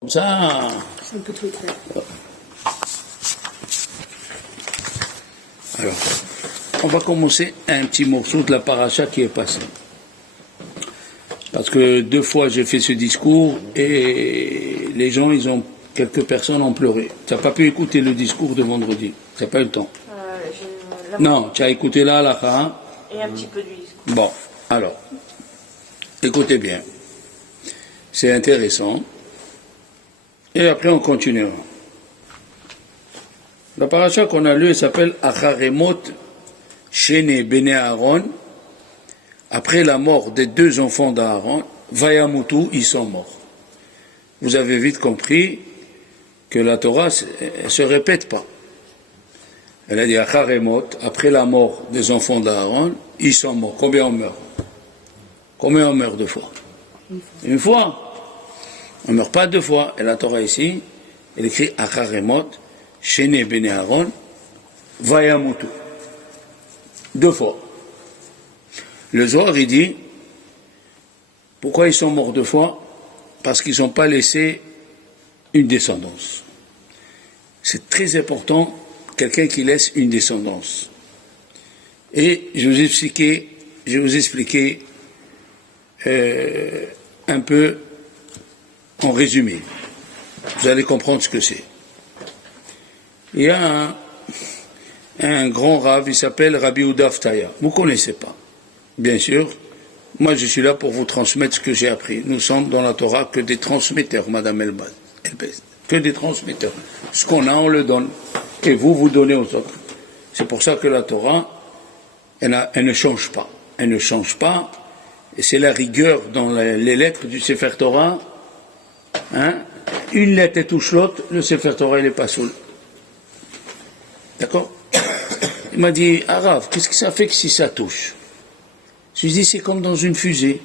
Comme ça. On peut tout faire. Alors, on va commencer un petit morceau de la paracha qui est passé. Parce que 2 fois j'ai fait ce discours et les gens, quelques personnes ont pleuré. Tu n'as pas pu écouter le discours de vendredi. Tu n'as pas eu le temps. Non, tu as écouté là, là, et un petit peu du discours. Bon, alors, écoutez bien. C'est intéressant. Et après, on continuera. La paracha qu'on a lue s'appelle Acharemot Shene Bene Aaron. Après la mort des 2 enfants d'Aaron, Vayamutu, ils sont morts. Vous avez vite compris que la Torah ne se répète pas. Elle a dit Acharemot, après la mort des enfants d'Aaron, ils sont morts. Combien on meurt? Combien on meurt 2 fois? Une fois. On ne meurt pas 2 fois. Et la Torah ici, elle écrit Acharemot, Shene Bene Aaron, Vayamutu. 2 fois. Le Zohar, il dit, pourquoi ils sont morts 2 fois? Parce qu'ils n'ont pas laissé une descendance. C'est très important, quelqu'un qui laisse une descendance. Et je vais vous expliquer un peu en résumé. Vous allez comprendre ce que c'est. Il y a un grand rav, il s'appelle Rabbi Yehuda Aftaya. Vous ne connaissez pas. Bien sûr, moi je suis là pour vous transmettre ce que j'ai appris. Nous sommes dans la Torah que des transmetteurs, Madame Elbaz. Que des transmetteurs. Ce qu'on a, on le donne. Et vous donnez aux autres. C'est pour ça que la Torah, elle ne change pas. Elle ne change pas. Et c'est la rigueur dans les lettres du Sefer Torah. Hein? Une lettre touche l'autre, le Sefer Torah, il n'est pas saoul. D'accord? Il m'a dit, Arav, qu'est-ce que ça fait que si ça touche? Je lui dis, c'est comme dans une fusée.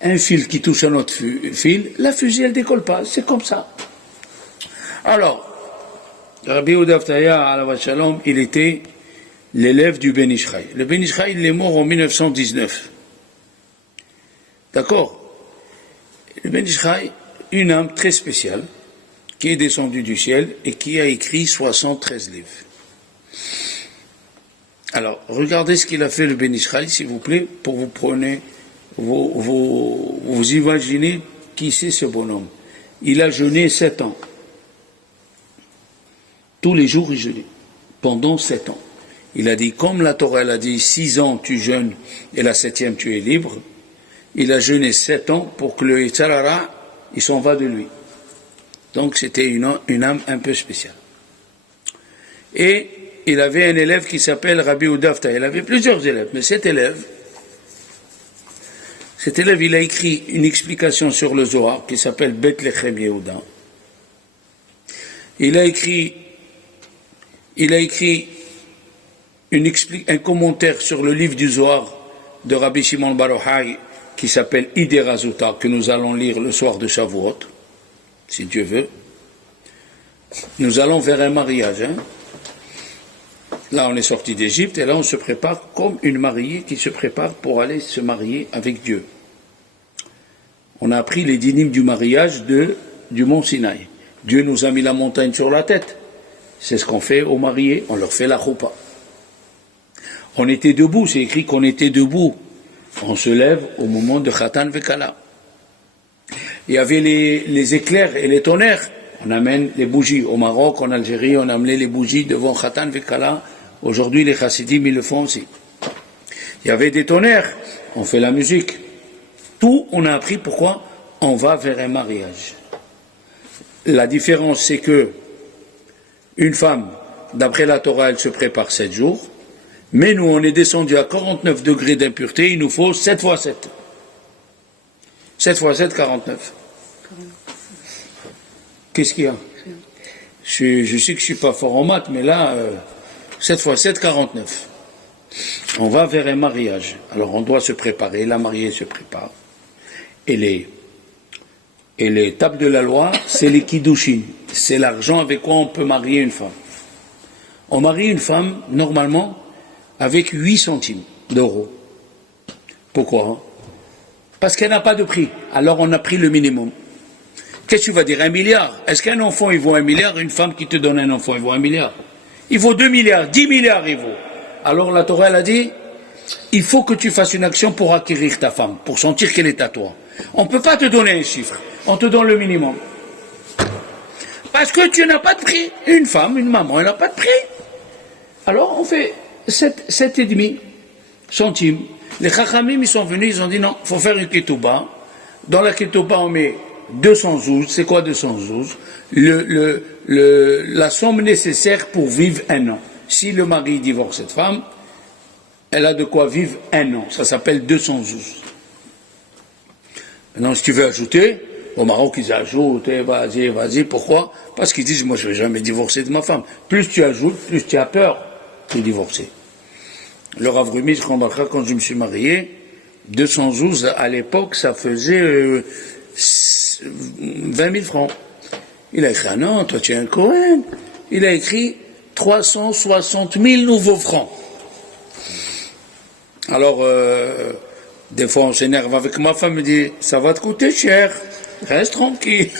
Un fil qui touche un autre fil, la fusée, elle ne décolle pas. C'est comme ça. Alors, Rabbi Yehuda Aftaya, alav shalom, il était l'élève du Ben Ish Chai. Le Ben Ish Chai, il est mort en 1919. D'accord? Le Ben Ish Chai, une âme très spéciale, qui est descendue du ciel et qui a écrit 73 livres. Alors, regardez ce qu'il a fait le Ben Ish Chai, s'il vous plaît, pour vous prenez, vous imaginez qui c'est ce bonhomme. Il a jeûné 7 ans. Tous les jours, il jeûnait. Pendant 7 ans. Il a dit, comme la Torah elle a dit, 6 ans tu jeûnes et la 7e tu es libre, il a jeûné 7 ans pour que le Yitzhara, il s'en va de lui. Donc c'était une âme un peu spéciale. Et il avait un élève qui s'appelle Rabbi Yehuda Aftaya. Il avait plusieurs élèves, mais cet élève, il a écrit une explication sur le Zohar qui s'appelle Bethlehem Yehuda. Il a écrit un commentaire sur le livre du Zohar de Rabbi Shimon bar Yochai qui s'appelle Idei Azuta, que nous allons lire le soir de Shavuot, si Dieu veut. Nous allons vers un mariage. Hein? Là, on est sorti d'Égypte et là, on se prépare comme une mariée qui se prépare pour aller se marier avec Dieu. On a appris les dynimes du mariage du mont Sinaï. Dieu nous a mis la montagne sur la tête. C'est ce qu'on fait aux mariés, on leur fait la choupa. On était debout, c'est écrit qu'on était debout. On se lève au moment de Khatan Vekala. Il y avait les éclairs et les tonnerres. On amène les bougies. Au Maroc, en Algérie, on amenait les bougies devant Khatan Vekala. Aujourd'hui, les chassidim, ils le font aussi. Il y avait des tonnerres. On fait la musique. Tout, on a appris pourquoi on va vers un mariage. La différence, c'est que une femme, d'après la Torah, elle se prépare 7 jours. Mais nous, on est descendu à 49 degrés d'impureté, il nous faut 7 fois 7. 7 fois 7, 49. Qu'est-ce qu'il y a? Je sais que je ne suis pas fort en maths, mais là, 7 fois 7, 49. On va vers un mariage. Alors on doit se préparer, la mariée se prépare. Et les tables de la loi, c'est les kiddushin. C'est l'argent avec quoi on peut marier une femme. On marie une femme, normalement, avec 8 centimes d'euros. Pourquoi? Parce qu'elle n'a pas de prix. Alors on a pris le minimum. Qu'est-ce que tu vas dire? 1 milliard? Est-ce qu'un enfant, il vaut 1 milliard? Une femme qui te donne un enfant, il vaut 1 milliard? Il vaut 2 milliards, 10 milliards, il vaut. Alors la Torah, elle a dit, il faut que tu fasses une action pour acquérir ta femme, pour sentir qu'elle est à toi. On ne peut pas te donner un chiffre, on te donne le minimum. Parce que tu n'as pas de prix. Une femme, une maman, elle n'a pas de prix. Alors on fait 7,5 centimes. Les chachamim, ils sont venus, ils ont dit non, il faut faire une ketouba. Dans la ketouba, on met 212. C'est quoi 212? La somme nécessaire pour vivre 1 an. Si le mari divorce cette femme, elle a de quoi vivre 1 an. Ça s'appelle 212. Maintenant, si tu veux ajouter, au Maroc, ils ajoutent, vas-y, pourquoi? Parce qu'ils disent, moi, je ne vais jamais divorcer de ma femme. Plus tu ajoutes, plus tu as peur de divorcer. Le Rav Rumi, quand je me suis marié, 212, à l'époque, ça faisait 20 000 francs. Il a écrit, ah non, toi tu es un Cohen. Il a écrit 360 000 nouveaux francs. Alors, des fois on s'énerve avec ma femme, elle dit, ça va te coûter cher, reste tranquille.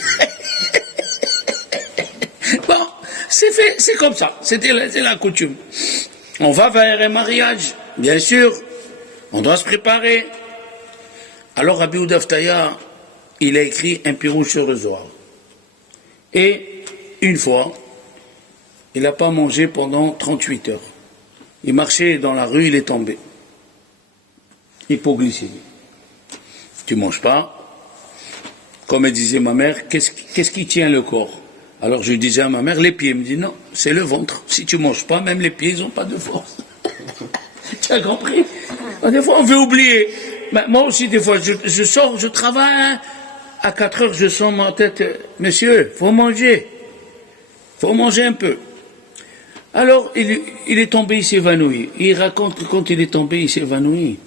Bon, c'est fait, c'est comme ça, c'est la coutume. On va vers un mariage, bien sûr, on doit se préparer. Alors Rabbi Yehuda Aftaya, il a écrit un pirouge sur le Zohar. Et une fois, il n'a pas mangé pendant 38 heures. Il marchait dans la rue, il est tombé. Hypoglycémie. Tu ne manges pas. Comme elle disait ma mère, qu'est-ce qui tient le corps? Alors je disais à ma mère, les pieds. Elle me dit non, c'est le ventre. Si tu ne manges pas, même les pieds, ils n'ont pas de force. Tu as compris? Des fois, on veut oublier. Mais moi aussi, des fois, je sors, je travaille. À 4 heures, je sens ma tête. Monsieur, faut manger. Faut manger un peu. Alors, il est tombé, il s'est évanoui. Il raconte que quand il est tombé, il s'est évanoui.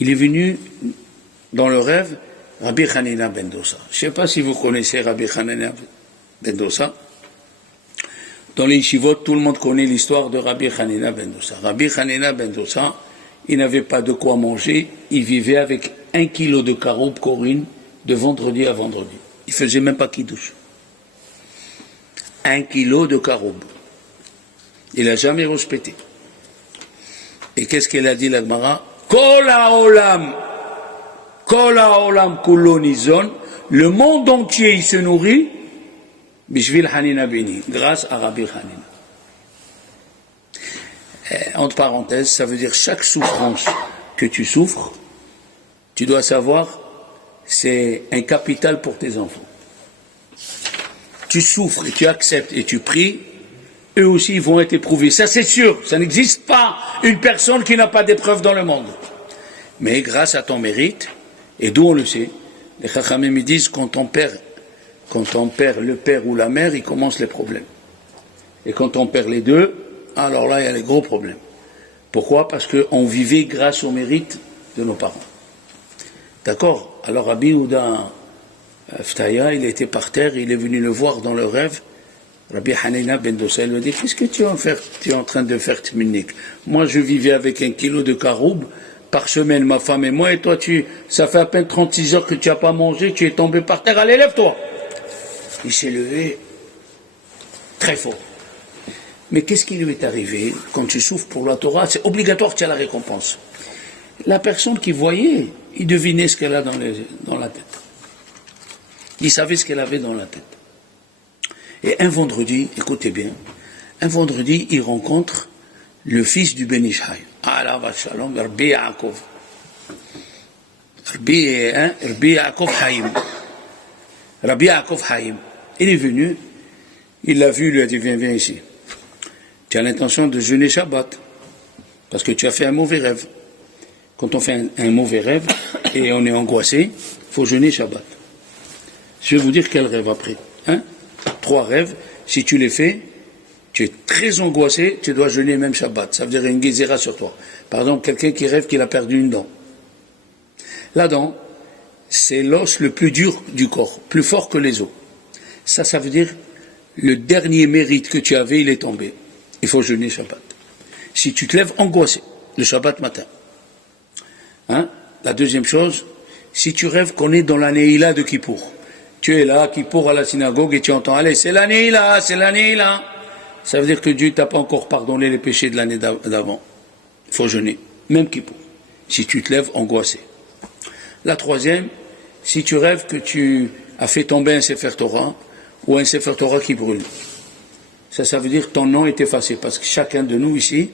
Il est venu dans le rêve, Rabbi Hanina ben Dosa. Je ne sais pas si vous connaissez Rabbi Hanina ben Dosa. Dans les yeshivot, tout le monde connaît l'histoire de Rabbi Hanina ben Dosa. Rabbi Hanina ben Dosa, il n'avait pas de quoi manger, il vivait avec 1 kilo de caroube Corinne de vendredi à vendredi. Il ne faisait même pas kidouche. 1 kilo de caroube. Il n'a jamais respecté. Et qu'est-ce qu'elle a dit, la Gemara? Kol haolam kulo nizon, le monde entier il se nourrit, bishvil Hanina beni, grâce à Rabbi Hanina. Entre parenthèses, ça veut dire chaque souffrance que tu souffres, tu dois savoir, c'est un capital pour tes enfants. Tu souffres et tu acceptes et tu pries, eux aussi ils vont être éprouvés. Ça c'est sûr, ça n'existe pas une personne qui n'a pas d'épreuve dans le monde. Mais grâce à ton mérite, et d'où on le sait, les Chachamim me disent quand on perd le père ou la mère, il commence les problèmes. Et quand on perd les deux, alors là il y a les gros problèmes. Pourquoi? Parce qu'on vivait grâce au mérite de nos parents. D'accord? Alors Rabbi Yehuda Aftaya, il était par terre, il est venu le voir dans le rêve. Rabbi Hanina ben Dosa lui a dit, qu'est-ce que tu es en train de faire, Tminik? Moi, je vivais avec 1 kilo de caroube par semaine, ma femme et moi, et toi, ça fait à peine 36 heures que tu n'as pas mangé, tu es tombé par terre, allez, lève-toi. Il s'est levé très fort. Mais qu'est-ce qui lui est arrivé? Quand tu souffres pour la Torah, c'est obligatoire que tu as la récompense. La personne qui voyait, il devinait ce qu'elle a dans la tête. Il savait ce qu'elle avait dans la tête. Et un vendredi, écoutez bien, un vendredi, il rencontre le fils du Ben Ishai. Allah va shalom, Rabbi Yaakov. Rabbi Yaakov Haïm. Rabbi Yaakov Haïm. Il est venu, il l'a vu, il lui a dit, viens ici. Tu as l'intention de jeûner Shabbat, parce que tu as fait un mauvais rêve. Quand on fait un mauvais rêve, et on est angoissé, il faut jeûner Shabbat. Je vais vous dire quel rêve après. 3 rêves, si tu les fais, tu es très angoissé, tu dois jeûner même Shabbat. Ça veut dire une guézira sur toi. Par exemple, quelqu'un qui rêve qu'il a perdu une dent. La dent, c'est l'os le plus dur du corps, plus fort que les os. Ça veut dire le dernier mérite que tu avais, il est tombé. Il faut jeûner Shabbat. Si tu te lèves angoissé, le Shabbat matin. La deuxième chose, si tu rêves qu'on est dans la Neila de Kippour, Tu es là, qui pour à la synagogue et tu entends, allez, c'est l'année là, c'est l'année là. Ça veut dire que Dieu t'a pas encore pardonné les péchés de l'année d'avant. Il faut jeûner, même qui pour. Si tu te lèves angoissé. La troisième, si tu rêves que tu as fait tomber un Sefer Torah ou un Sefer Torah qui brûle. Ça veut dire que ton nom est effacé, parce que chacun de nous ici,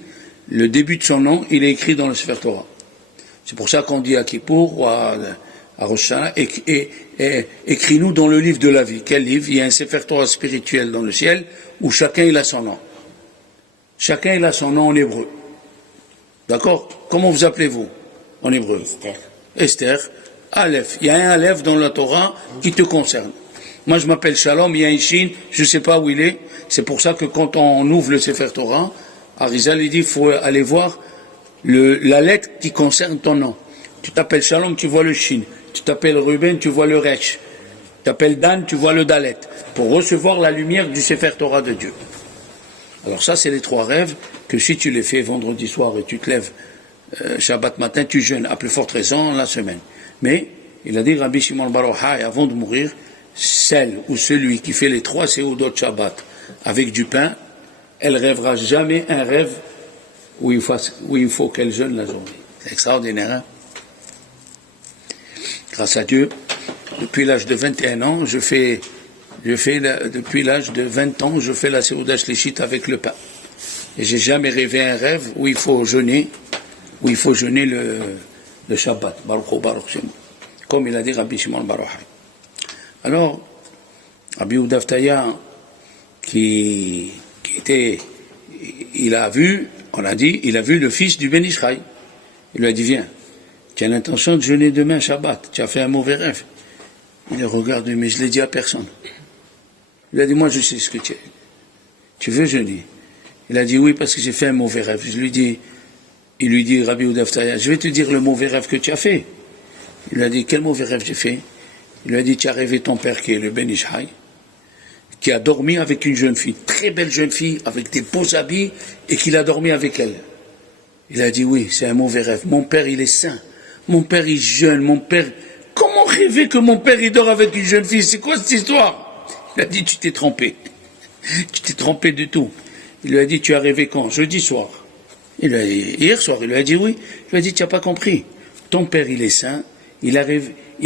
le début de son nom, il est écrit dans le Sefer Torah. C'est pour ça qu'on dit à Kippour ou à Rosh Hashanah, écris-nous dans le livre de la vie. Quel livre? Il y a un Sefer Torah spirituel dans le ciel où chacun il a son nom. Chacun il a son nom en hébreu. D'accord? Comment vous appelez-vous en hébreu? Esther. Esther. Aleph. Il y a un Aleph dans la Torah qui te concerne. Moi je m'appelle Shalom, il y a un Shin, je ne sais pas où il est. C'est pour ça que quand on ouvre le Sefer Torah, Arizal il dit il faut aller voir la lettre qui concerne ton nom. Tu t'appelles Shalom, tu vois le Shin. Tu t'appelles Ruben, tu vois le Resh. Tu t'appelles Dan, tu vois le Dalet. Pour recevoir la lumière du Sefer Torah de Dieu. Alors ça, c'est les trois rêves que si tu les fais vendredi soir et tu te lèves Shabbat matin, tu jeûnes, à plus forte raison la semaine. Mais, il a dit Rabbi Shimon bar Yochai, avant de mourir, celle ou celui qui fait les trois séoudot Shabbat avec du pain, elle rêvera jamais un rêve où il faut qu'elle jeûne la journée. C'est extraordinaire, hein? Grâce à Dieu, depuis l'âge de 21 ans, depuis l'âge de 20 ans, je fais la Séouda Shlichit avec le pain. Et j'ai jamais rêvé un rêve où il faut jeûner le Shabbat. Baruch Baruch Shem. Comme il a dit Rabbi Shimon bar Yochai. Alors, Rabbi Yehuda Aftaya, il a vu le fils du Ben Ishraï. Il lui a dit, viens, tu as l'intention de jeûner demain Shabbat, tu as fait un mauvais rêve. Il le regarde, mais je ne l'ai dit à personne. Il a dit, moi je sais ce que tu veux jeûner. Il a dit, oui, parce que j'ai fait un mauvais rêve. Il lui dit, Rabbi Yehuda Aftaya, je vais te dire le mauvais rêve que tu as fait. Il lui a dit, quel mauvais rêve j'ai fait? Il lui a dit, tu as rêvé ton père qui est le Ben Ishraï, qui a dormi avec une jeune fille, très belle jeune fille, avec des beaux habits, et qu'il a dormi avec elle. Il a dit, oui, c'est un mauvais rêve. Mon père, il est saint. Mon père, il jeûne. Mon père... Comment rêver que mon père, il dort avec une jeune fille? C'est quoi cette histoire? Il a dit, tu t'es trompé. Tu t'es trompé du tout. Il lui a dit, tu as rêvé quand? Jeudi soir. Il a dit, hier soir. Il lui a dit, oui. Il lui a dit, tu n'as pas compris. Ton père, il est saint. Il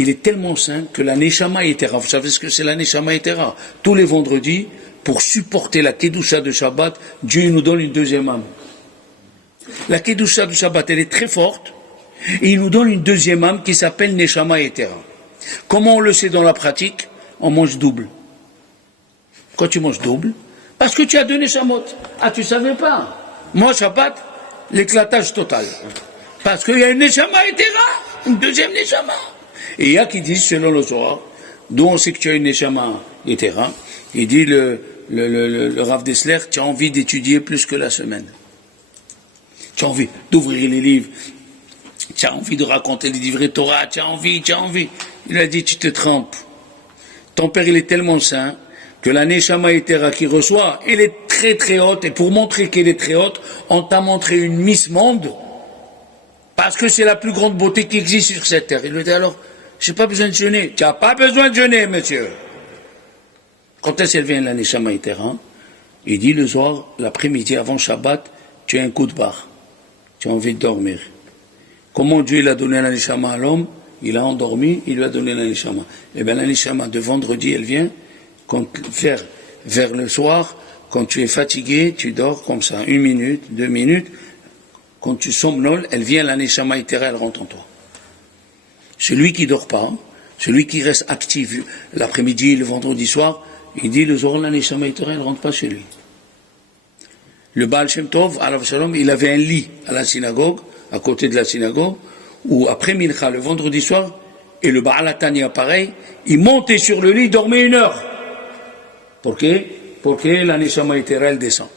est tellement saint que la Neshama Yetera, vous savez ce que c'est la Neshama Yetera? Tous les vendredis, pour supporter la Kedusha de Shabbat, Dieu nous donne une deuxième âme. La Kedusha du Shabbat, elle est très forte, et il nous donne une deuxième âme qui s'appelle Neshama Yetera. Comment on le sait dans la pratique? On mange double. Quand tu manges double, parce que tu as deux Neshamot. Ah, tu savais pas? Moi, Shabbat, l'éclatage total. Parce qu'il y a une Neshama Yetera, une deuxième Neshama. Et il y a qui disent, selon le Zohar, d'où on sait que tu as une Neshama Yetera, il dit le Rav Dessler, tu as envie d'étudier plus que la semaine. Tu as envie d'ouvrir les livres, tu as envie de raconter les livrets Torah, tu as envie. Il a dit, tu te trompes. Ton père, il est tellement saint que la Neshama Yetera qu'il reçoit, elle est très très haute, et pour montrer qu'elle est très haute, on t'a montré une Miss Monde, parce que c'est la plus grande beauté qui existe sur cette terre. Il lui dit alors, j'ai pas besoin de jeûner. Tu n'as pas besoin de jeûner, monsieur. Quand est-ce qu'elle vient, la Neshama Yetera? Il dit le soir, l'après-midi, avant Shabbat, tu as un coup de barre. Tu as envie de dormir. Comment Dieu il a donné la Neshama à l'homme? Il a endormi, il lui a donné la Neshama. Eh bien, la Neshama de vendredi, elle vient vers le soir, quand tu es fatigué, tu dors comme ça, 1 minute, 2 minutes. Quand tu somnoles, elle vient, la Neshama Yetera, elle rentre en toi. Celui qui dort pas, celui qui reste actif l'après-midi, le vendredi soir, il dit le soir, la Neshama Yetera, elle rentre pas chez lui. Le Baal Shem Tov, alav shalom, il avait un lit à la synagogue, à côté de la synagogue, où après Mincha, le vendredi soir, et le Baal Hatanya, pareil, il montait sur le lit, il dormait 1 heure. Pour que la Neshama Yetera, elle descend.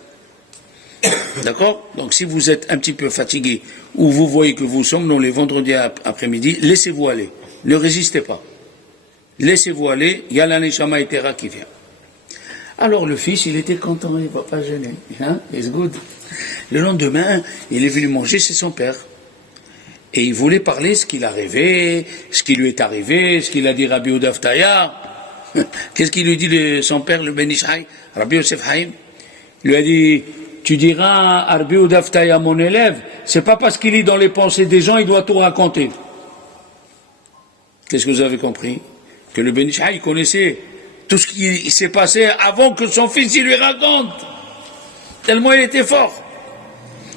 D'accord? Donc si vous êtes un petit peu fatigué, ou vous voyez que vous somnolez les vendredis après-midi, laissez-vous aller. Ne résistez pas. Laissez-vous aller, il y a la Neshama Yetera qui vient. Alors le fils, il était content, il ne va pas jeûner. Hein? It's good. Le lendemain, il est venu manger chez son père. Et il voulait parler ce qu'il a rêvé, ce qui lui est arrivé, ce qu'il a dit Rabbi Yehuda Aftaya. Qu'est-ce qu'il lui dit son père, le Ben Ishai, Rabbi Yosef Haïm? Il lui a dit, tu diras à Rabbi Udaftaya, mon élève, c'est pas parce qu'il lit dans les pensées des gens, il doit tout raconter. Qu'est-ce que vous avez compris? Que le Ben Ishai connaissait tout ce qui s'est passé avant que son fils il lui raconte. Tellement il était fort.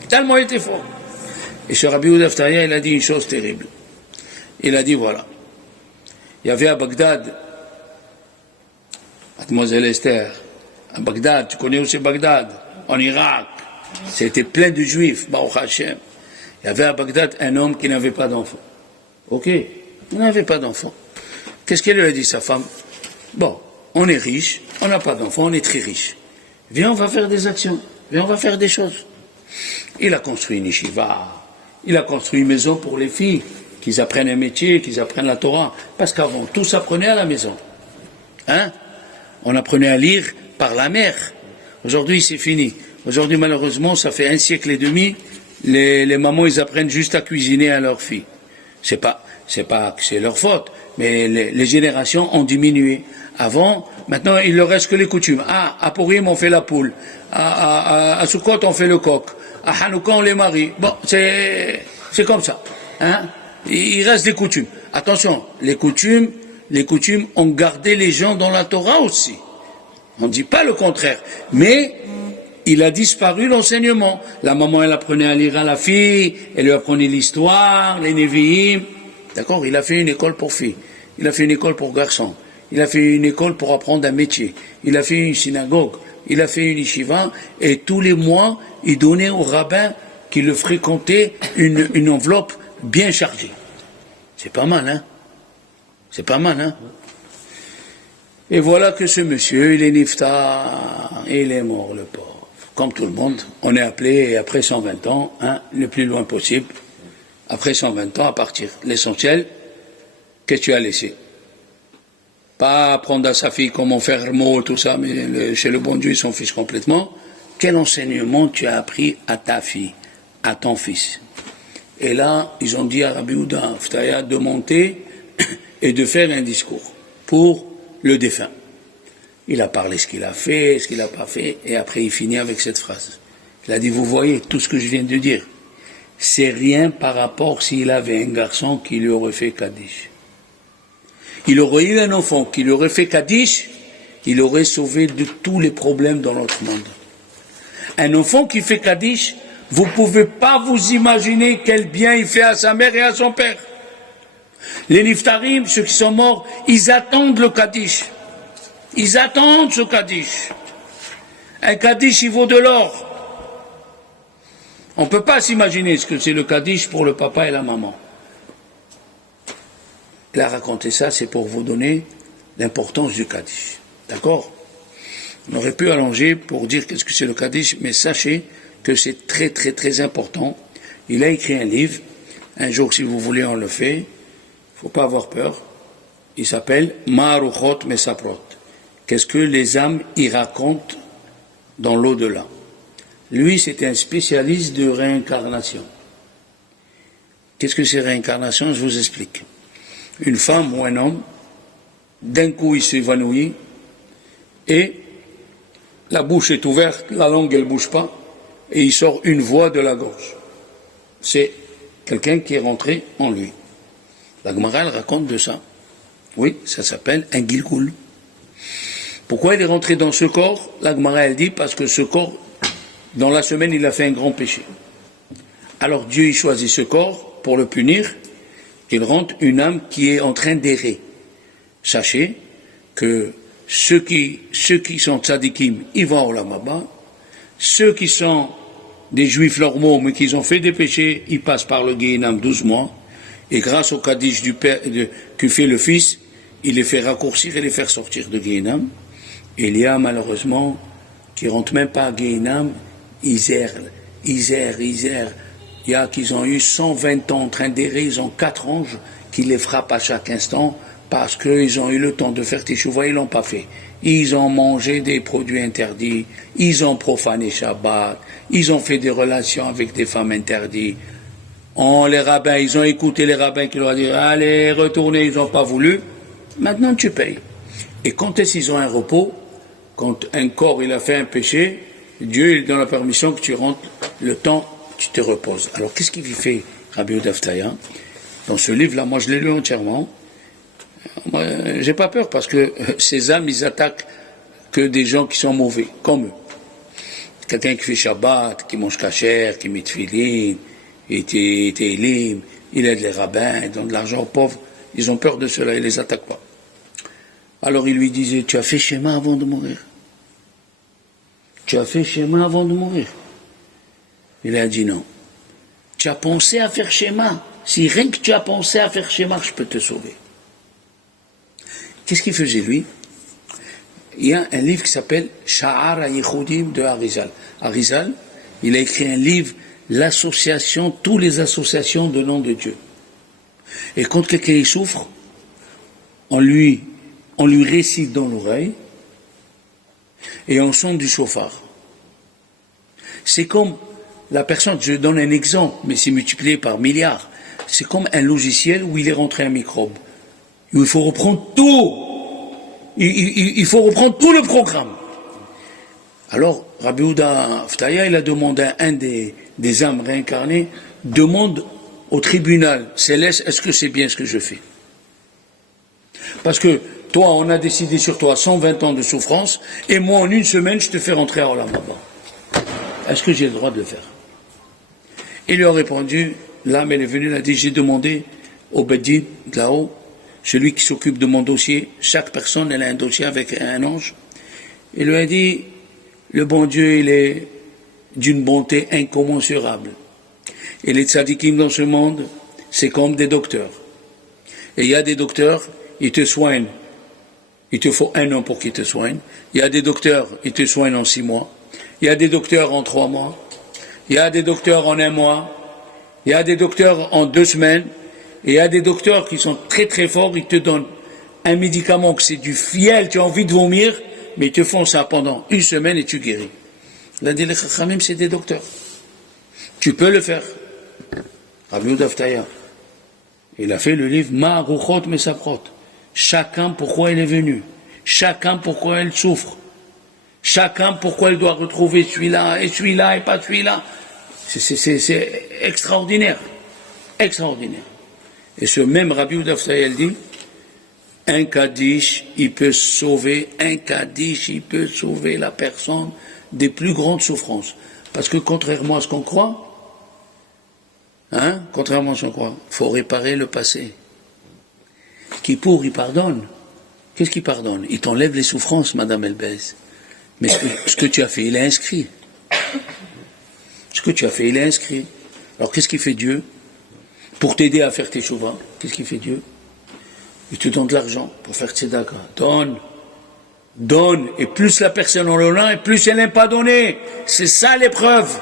Tellement il était fort. Et ce Rabbi Udaftaya, il a dit une chose terrible. Il a dit, voilà, il y avait à Bagdad, Mademoiselle Esther, à Bagdad, tu connais aussi Bagdad, en Irak, c'était plein de juifs, Baruch Hashem. Il y avait à Bagdad un homme qui n'avait pas d'enfant. Ok, il n'avait pas d'enfant. Qu'est-ce qu'elle lui a dit, sa femme? Bon, on est riche, on n'a pas d'enfant, on est très riche. Viens, on va faire des actions, viens, on va faire des choses. Il a construit une yeshiva, il a construit une maison pour les filles, qu'ils apprennent un métier, qu'ils apprennent la Torah. Parce qu'avant, tout s'apprenait à la maison. Hein? On apprenait à lire par la mère. Aujourd'hui, c'est fini. Aujourd'hui, malheureusement, ça fait 1 siècle et demi, les mamans, ils apprennent juste à cuisiner à leurs filles. C'est pas que c'est leur faute, mais les générations ont diminué. Avant, maintenant, il ne leur reste que les coutumes. Ah, à Purim, on fait la poule. À Sukkot, on fait le coq. À Hanouka, on les marie. Bon, c'est comme ça. Hein? Il reste des coutumes. Attention, les coutumes ont gardé les gens dans la Torah aussi. On ne dit pas le contraire. Mais il a disparu l'enseignement. La maman, elle apprenait à lire à la fille, elle lui apprenait l'histoire, les Nevi'im. D'accord? Il a fait une école pour filles. Il a fait une école pour garçons. Il a fait une école pour apprendre un métier. Il a fait une synagogue. Il a fait une yeshiva. Et tous les mois, il donnait au rabbin qui le fréquentait une enveloppe bien chargée. C'est pas mal, hein? C'est pas mal, hein? Et voilà que ce monsieur, il est niftar, il est mort, le pauvre. Comme tout le monde, on est appelé après 120 ans, hein, le plus loin possible. Après 120 ans, à partir. L'essentiel, qu'est-ce que tu as laissé? Pas apprendre à sa fille comment faire le mot, tout ça, mais chez le bon Dieu, il s'en fiche complètement. Quel enseignement tu as appris à ta fille, à ton fils? Et là, ils ont dit à Rabbi Udaftaya de monter et de faire un discours pour le défunt. Il a parlé ce qu'il a fait, ce qu'il n'a pas fait, et après il finit avec cette phrase. Il a dit, vous voyez, tout ce que je viens de dire, c'est rien par rapport s'il avait un garçon qui lui aurait fait Kaddish. Il aurait eu un enfant qui lui aurait fait Kaddish, il aurait sauvé de tous les problèmes dans notre monde. Un enfant qui fait Kaddish, vous ne pouvez pas vous imaginer quel bien il fait à sa mère et à son père. Les niftarim, ceux qui sont morts, ils attendent le Kaddish. Ils attendent ce Kaddish. Un Kaddish, il vaut de l'or. On ne peut pas s'imaginer ce que c'est le Kaddish pour le papa et la maman. Il a raconté ça, c'est pour vous donner l'importance du Kaddish. D'accord? On aurait pu allonger pour dire qu'est-ce que c'est le Kaddish, mais sachez que c'est très très très important. Il a écrit un livre, un jour si vous voulez on le fait, il ne faut pas avoir peur. Il s'appelle Ma'aruchot Mesaprot. Qu'est-ce que les âmes y racontent dans l'au-delà? Lui, c'était un spécialiste de réincarnation. Qu'est-ce que c'est réincarnation? Je vous explique. Une femme ou un homme, d'un coup il s'évanouit et la bouche est ouverte, la langue elle ne bouge pas et il sort une voix de la gorge. C'est quelqu'un qui est rentré en lui. La Gemara elle raconte de ça. Oui, ça s'appelle un gilgoul. Pourquoi il est rentré dans ce corps? La Gemara elle dit parce que ce corps, dans la semaine, il a fait un grand péché. Alors Dieu il choisit ce corps pour le punir, qu'il rentre une âme qui est en train d'errer. Sachez que ceux qui sont tzadikim, ils vont au Lamaba. Ceux qui sont des juifs normaux, mais qui ont fait des péchés, ils passent par le Guéhinam 12 mois. Et grâce au Kaddish du père, que fait le fils, il les fait raccourcir et les faire sortir de Guéhinam. Et il y a malheureusement qui ne rentrent même pas à Guéhinam, ils errent. Il y a qui ont eu 120 ans en train d'errer, ils ont 4 anges qui les frappent à chaque instant parce qu'ils ont eu le temps de faire Teshuvah, ils ne l'ont pas fait. Ils ont mangé des produits interdits, ils ont profané Shabbat, ils ont fait des relations avec des femmes interdites. Les rabbins, ils ont écouté les rabbins qui leur ont dit « Allez, retournez », ils n'ont pas voulu. Maintenant, tu payes. Et quand est-ce qu'ils ont un repos? Quand un corps il a fait un péché, Dieu il donne la permission que tu rentres le temps, tu te reposes. Alors qu'est-ce qu'il fait Rabbi Yehuda Aftaya? Dans ce livre-là, moi je l'ai lu entièrement. Moi, j'ai pas peur parce que ces âmes, ils attaquent que des gens qui sont mauvais, comme eux. Quelqu'un qui fait Shabbat, qui mange kasher, qui met tefillin, il télim, il aide les rabbins, il donne de l'argent aux pauvres. Ils ont peur de cela, ils les attaquent pas. Alors il lui disait, tu as fait schéma avant de mourir. Tu as fait schéma avant de mourir. Il a dit non. Tu as pensé à faire schéma. Si rien que tu as pensé à faire schéma, je peux te sauver. Qu'est-ce qu'il faisait lui? Il y a un livre qui s'appelle Sha'ar HaYechudim de Arizal. Arizal, il a écrit un livre, l'association, toutes les associations de nom de Dieu. Et quand quelqu'un souffre, on lui récite dans l'oreille et on sonne du chauffard. C'est comme la personne, je donne un exemple, mais c'est multiplié par milliards. C'est comme un logiciel où il est rentré un microbe. Où il faut reprendre tout. Il faut reprendre tout le programme. Alors, Rabbi Yehuda Aftaya, il a demandé à un des âmes réincarnées, demande au tribunal céleste, est-ce que c'est bien ce que je fais? Parce que toi, on a décidé sur toi 120 ans de souffrance, et moi, en une semaine, je te fais rentrer à Olam Haba. Est-ce que j'ai le droit de le faire? Il lui a répondu, l'âme, elle est venue, elle a dit, j'ai demandé au Bedin, de là-haut, celui qui s'occupe de mon dossier, chaque personne, elle a un dossier avec un ange. Il lui a dit, le bon Dieu, il est d'une bonté incommensurable. Et les tzadikim dans ce monde, c'est comme des docteurs. Et il y a des docteurs, ils te soignent. Il te faut 1 an pour qu'ils te soignent. Il y a des docteurs, ils te soignent en 6 mois. Il y a des docteurs en 3 mois. Il y a des docteurs en 1 mois. Il y a des docteurs en 2 semaines. Et il y a des docteurs qui sont très très forts, ils te donnent un médicament que c'est du fiel, tu as envie de vomir, mais ils te font ça pendant 1 semaine et tu guéris. Il a dit, les chachamim, c'est des docteurs. Tu peux le faire. Rabbi Yehuda Aftaya, il a fait le livre Ma'aruchot Mesaprot. Chacun pourquoi il est venu. Chacun pourquoi il souffre. Chacun pourquoi il doit retrouver celui-là et pas celui-là. C'est extraordinaire. Extraordinaire. Et ce même Rabbi Yehuda Aftaya, il dit, un Kaddish, il peut sauver la personne des plus grandes souffrances. Parce que contrairement à ce qu'on croit, il faut réparer le passé. Kippour, il pardonne. Qu'est-ce qu'il pardonne? Il t'enlève les souffrances, Madame Elbez. Mais ce que tu as fait, il est inscrit. Ce que tu as fait, il est inscrit. Alors qu'est-ce qu'il fait Dieu? Pour t'aider à faire tes chouvas, qu'est-ce qu'il fait Dieu? Il te donne de l'argent pour faire tzedaka. Donne. Et plus la personne en a, et plus elle n'aime pas donner. C'est ça l'épreuve.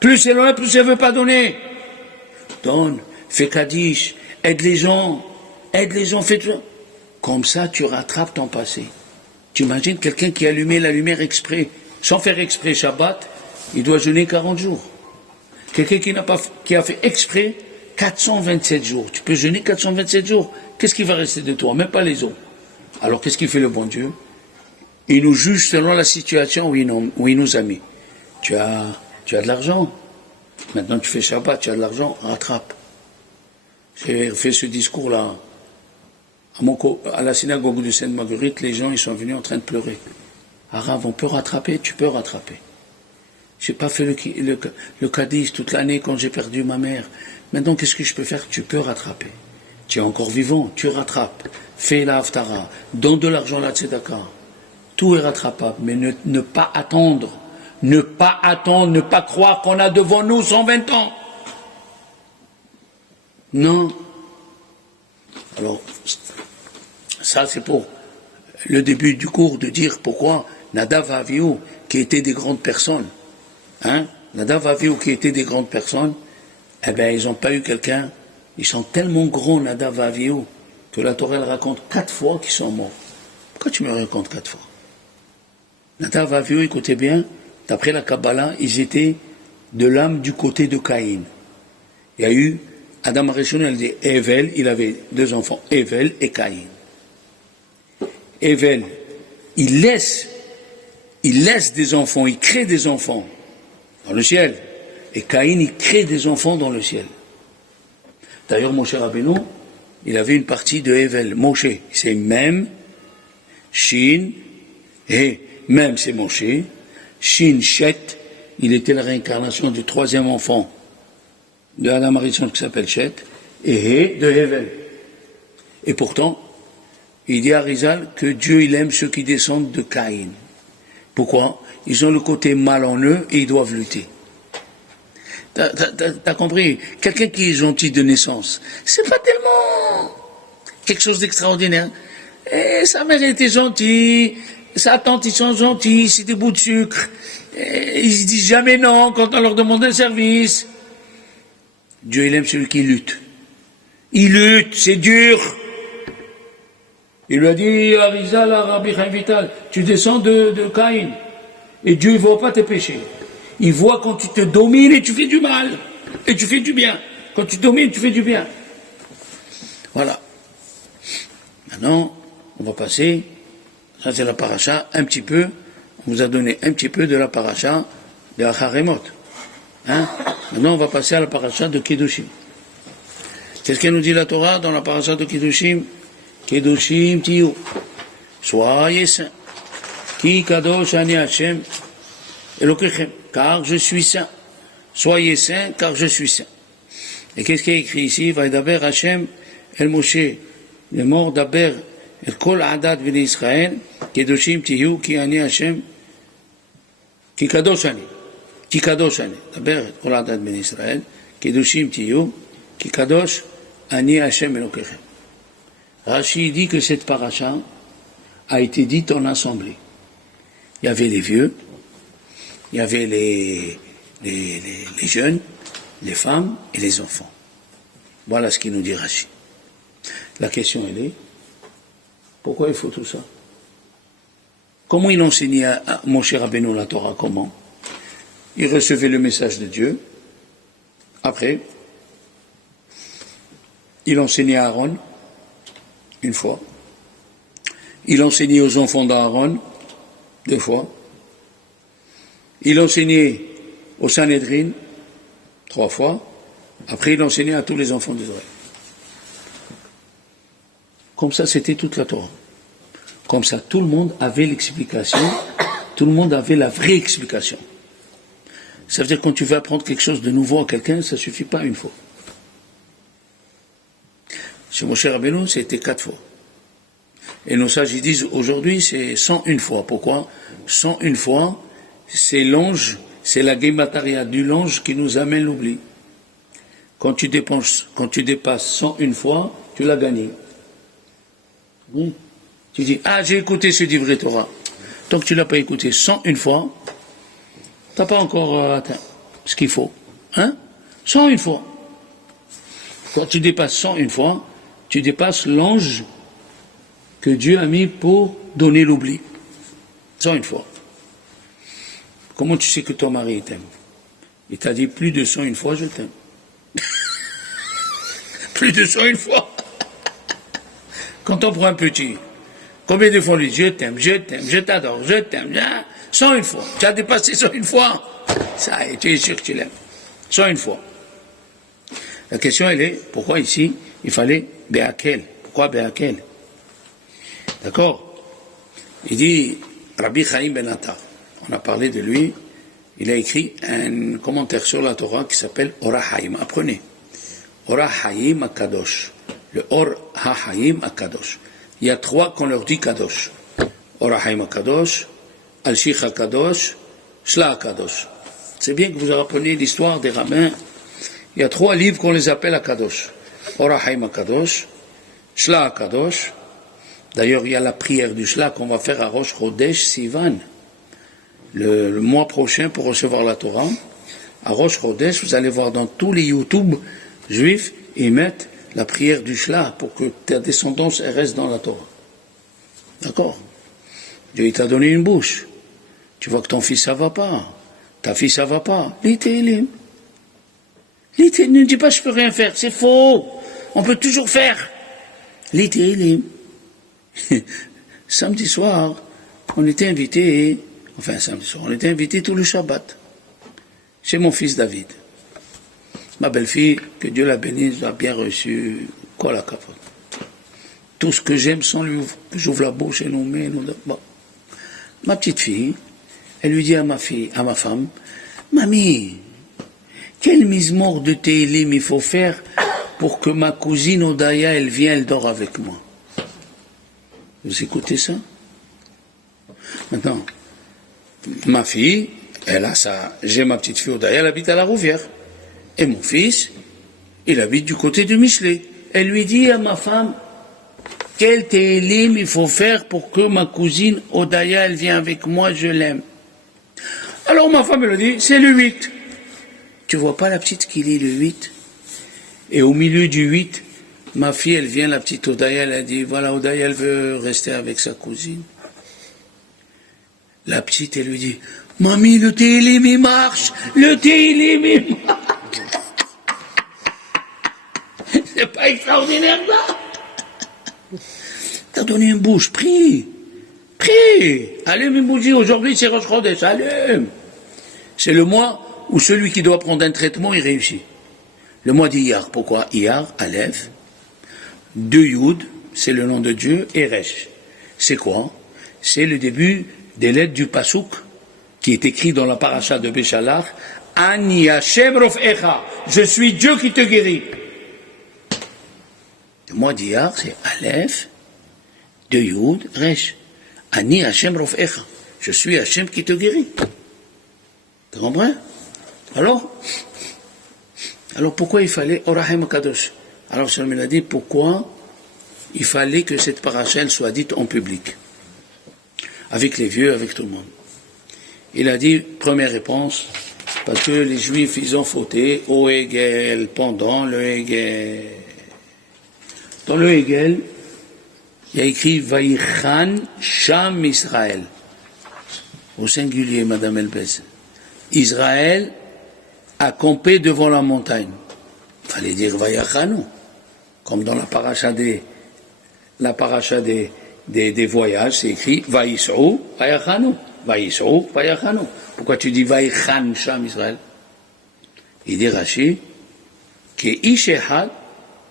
Plus elle en a, plus elle ne veut pas donner. Donne, fais Kaddish, aide les gens, fais tout. Comme ça, tu rattrapes ton passé. Tu imagines quelqu'un qui a allumé la lumière exprès, sans faire exprès Shabbat, il doit jeûner 40 jours. Quelqu'un qui a fait exprès 427 jours. Tu peux jeûner 427 jours. Qu'est-ce qui va rester de toi? Même pas les os. Alors qu'est-ce qu'il fait le bon Dieu? Il nous juge selon la situation où il nous a mis. Tu as de l'argent. Maintenant tu fais Shabbat, tu as de l'argent, rattrape. J'ai fait ce discours-là à la synagogue de Sainte-Marguerite, les gens ils sont venus en train de pleurer. Arabe, on peut rattraper? Tu peux rattraper. J'ai pas fait le Kaddish toute l'année quand j'ai perdu ma mère. Maintenant, qu'est-ce que je peux faire? Tu peux rattraper. Tu es encore vivant, tu rattrapes. Fais la Haftara, donne de l'argent à la Tzedaka. Tout est rattrapable, mais ne pas attendre. Ne pas croire qu'on a devant nous 120 ans. Non. Alors, ça c'est pour le début du cours de dire pourquoi Nadav et Avihu, qui étaient des grandes personnes, Nadav et Avihu qui étaient des grandes personnes, eh bien ils n'ont pas eu quelqu'un, ils sont tellement grands Nadav et Avihu, que la Torah elle raconte 4 fois qu'ils sont morts. Pourquoi tu me racontes 4 fois? Nadav et Avihu, écoutez bien, d'après la Kabbalah, ils étaient de l'âme du côté de Caïn. Il y a eu Adam Arishon, elle dit Evel, il avait 2 enfants, Evel et Caïn. Evel, il laisse des enfants, il crée des enfants dans le ciel. Et Caïn, il crée des enfants dans le ciel. D'ailleurs, Moshe Rabbeinu, il avait une partie de Evel. Moshe, c'est Mem, Shin, et Mem, c'est Moshe. Shin, Shet, il était la réincarnation du troisième enfant de Adam Harrison qui s'appelle Shet, et He de Evel. Et pourtant, il dit à Rizal que Dieu, il aime ceux qui descendent de Caïn. Pourquoi? Ils ont le côté mal en eux et ils doivent lutter. T'as compris? Quelqu'un qui est gentil de naissance, c'est pas tellement quelque chose d'extraordinaire. Et sa mère était gentille, sa tante, ils sont gentils, c'est des bouts de sucre. Et ils se disent jamais non quand on leur demande un service. Dieu, il aime celui qui lutte. Il lutte, c'est dur. Il lui a dit à Rizal, à Rabbi Chaim Vital, tu descends de Caïn. Et Dieu, il ne voit pas tes péchés. Il voit quand tu te domines et tu fais du mal. Et tu fais du bien. Quand tu domines, tu fais du bien. Voilà. Maintenant, on va passer, ça c'est la paracha, un petit peu, on vous a donné un petit peu de la paracha de Acharemot. Hein? Maintenant, on va passer à la paracha de Kedushim. Qu'est-ce qu'elle nous dit la Torah dans la paracha de Kedushim? Kedushim tiyu. Soyez saints. Ki kadosh ani Hashem Elokechem. Car je suis saint. Soyez saints, car je suis saint. Et qu'est-ce qui est écrit ici? Vaidaber Hashem el Moshe. Le mort d'Aber el kol adat b'nei Israël. Kedushim tiyu ki ani Hashem. Ki kadosh ani. Ki kadosh ani. D'Aber el kol adat b'nei Israël. Kedushim tiyu ki kadosh ani Hashem Elokechem. Rashi dit que cette paracha a été dite en assemblée. Il y avait les vieux, il y avait les jeunes, les femmes et les enfants. Voilà ce qu'il nous dit Rashi. La question elle est, pourquoi il faut tout ça? Comment il enseignait à Moshe Rabbeinu la Torah? Comment? Il recevait le message de Dieu. Après, il enseignait à Aaron, une fois. Il enseignait aux enfants d'Aaron, 2 fois. Il enseignait au Sanhédrin, 3 fois. Après, il enseignait à tous les enfants d'Israël. Comme ça, c'était toute la Torah. Comme ça, tout le monde avait l'explication, tout le monde avait la vraie explication. Ça veut dire que quand tu veux apprendre quelque chose de nouveau à quelqu'un, ça ne suffit pas une fois. Chez Moshe Rabbeinu, c'était 4 fois. Et nos sages, ils disent, aujourd'hui, c'est 101 fois. Pourquoi? 101 fois, c'est l'ange, c'est la guémataria du l'ange qui nous amène l'oubli. Quand tu dépasses 101 fois, tu l'as gagné. Oui. Tu dis, j'ai écouté ce livre Torah. Tant que tu ne l'as pas écouté 101 fois, tu n'as pas encore atteint ce qu'il faut. 101 fois. Quand tu dépasses 101 fois, tu dépasses l'ange que Dieu a mis pour donner l'oubli. 101 fois. Comment tu sais que ton mari t'aime? Il t'a dit plus de 101 fois, je t'aime. Plus de 101 fois. Quand on prend un petit, combien de fois on lui dit je t'aime, je t'adore, je t'aime, 101 fois. Tu as dépassé 101 fois. Ça y est, tu es sûr que tu l'aimes. 101 fois. La question, elle est, pourquoi ici, il fallait Béakel? Pourquoi Béakel? D'accord? Il dit, Rabbi Chaim Ben Atta, on a parlé de lui, il a écrit un commentaire sur la Torah qui s'appelle Or HaHaim. Apprenez. Or HaHaim HaKadosh. Le Or HaHaim HaKadosh. Il y a 3 qu'on leur dit Kadosh. Or HaHaim HaKadosh, Al-Shich HaKadosh, Shla HaKadosh. C'est bien que vous apprenez l'histoire des rabbins. Il y a 3 livres qu'on les appelle HaKadosh. Or HaHaim HaKadosh, Shla HaKadosh. D'ailleurs, il y a la prière du Shla qu'on va faire à Rosh Chodesh Sivan. Le mois prochain pour recevoir la Torah. À Rosh Chodesh, vous allez voir dans tous les YouTube juifs, ils mettent la prière du Shla pour que ta descendance reste dans la Torah. D'accord? Dieu t'a donné une bouche. Tu vois que ton fils ça va pas. Ta fille ça va pas. L'Itélim. Ne dis pas je peux rien faire, c'est faux. On peut toujours faire. L'Itélim. Samedi soir, on était invités, samedi soir, on était invités tout le Shabbat, chez mon fils David. Ma belle-fille, que Dieu la bénisse, a bien reçu, quoi la capote. Tout ce que j'aime sans lui, j'ouvre la bouche et nous met, bon. Ma petite fille, elle lui dit à ma femme, Mamie, quelle mise-mort de Télim il faut faire pour que ma cousine Odaya, elle vienne, elle dort avec moi. Vous écoutez ça? Maintenant, ma fille, j'ai ma petite fille Odaya, elle habite à la Rouvière. Et mon fils, il habite du côté du Michelet. Elle lui dit à ma femme, quel télim il faut faire pour que ma cousine Odaya, elle vienne avec moi, je l'aime. Alors ma femme, elle dit, c'est le 8. Tu vois pas la petite qui lit le 8? Et au milieu du 8, ma fille, elle vient, la petite Odaya, elle a dit, voilà, Odaya, elle veut rester avec sa cousine. La petite, elle lui dit, Mamie, le télim, il marche, le télim, il marche. C'est pas extraordinaire, ça? T'as donné une bouche, prie. Allume une bougie, aujourd'hui c'est Rosh Chodesh, allume. C'est le mois où celui qui doit prendre un traitement, il réussit. Le mois d'Iyar, pourquoi? Iyar, Aleph, 2 Yud, c'est le nom de Dieu, et Resh. C'est quoi? C'est le début des lettres du Pasuk, qui est écrit dans la paracha de Béchalach, Ani Hashem Rofecha, je suis Dieu qui te guérit. Le mois d'Iyar, c'est Aleph, 2 Yud, Resh. Ani Hashem Rofecha. Je suis Hashem qui te guérit. Tu comprends? Alors pourquoi il fallait Orahem Kadosh? Alors Shalom a dit pourquoi il fallait que cette paracha elle soit dite en public. Avec les vieux, avec tout le monde. Il a dit, première réponse, parce que les Juifs, ils ont fauté au Hegel, pendant le Hegel. Dans le Hegel, il y a écrit Vaïchan Sham Israël. Au singulier, Madame Elbez. Israël a campé devant la montagne. Il fallait dire Vaïchanu. Comme dans la paracha des voyages, c'est écrit Vaïsou, Vaïchanu. Vaïsou, Vaïchanu. Pourquoi tu dis Vaïchan Sham Israël? Il dit Rashi, que Ishehad,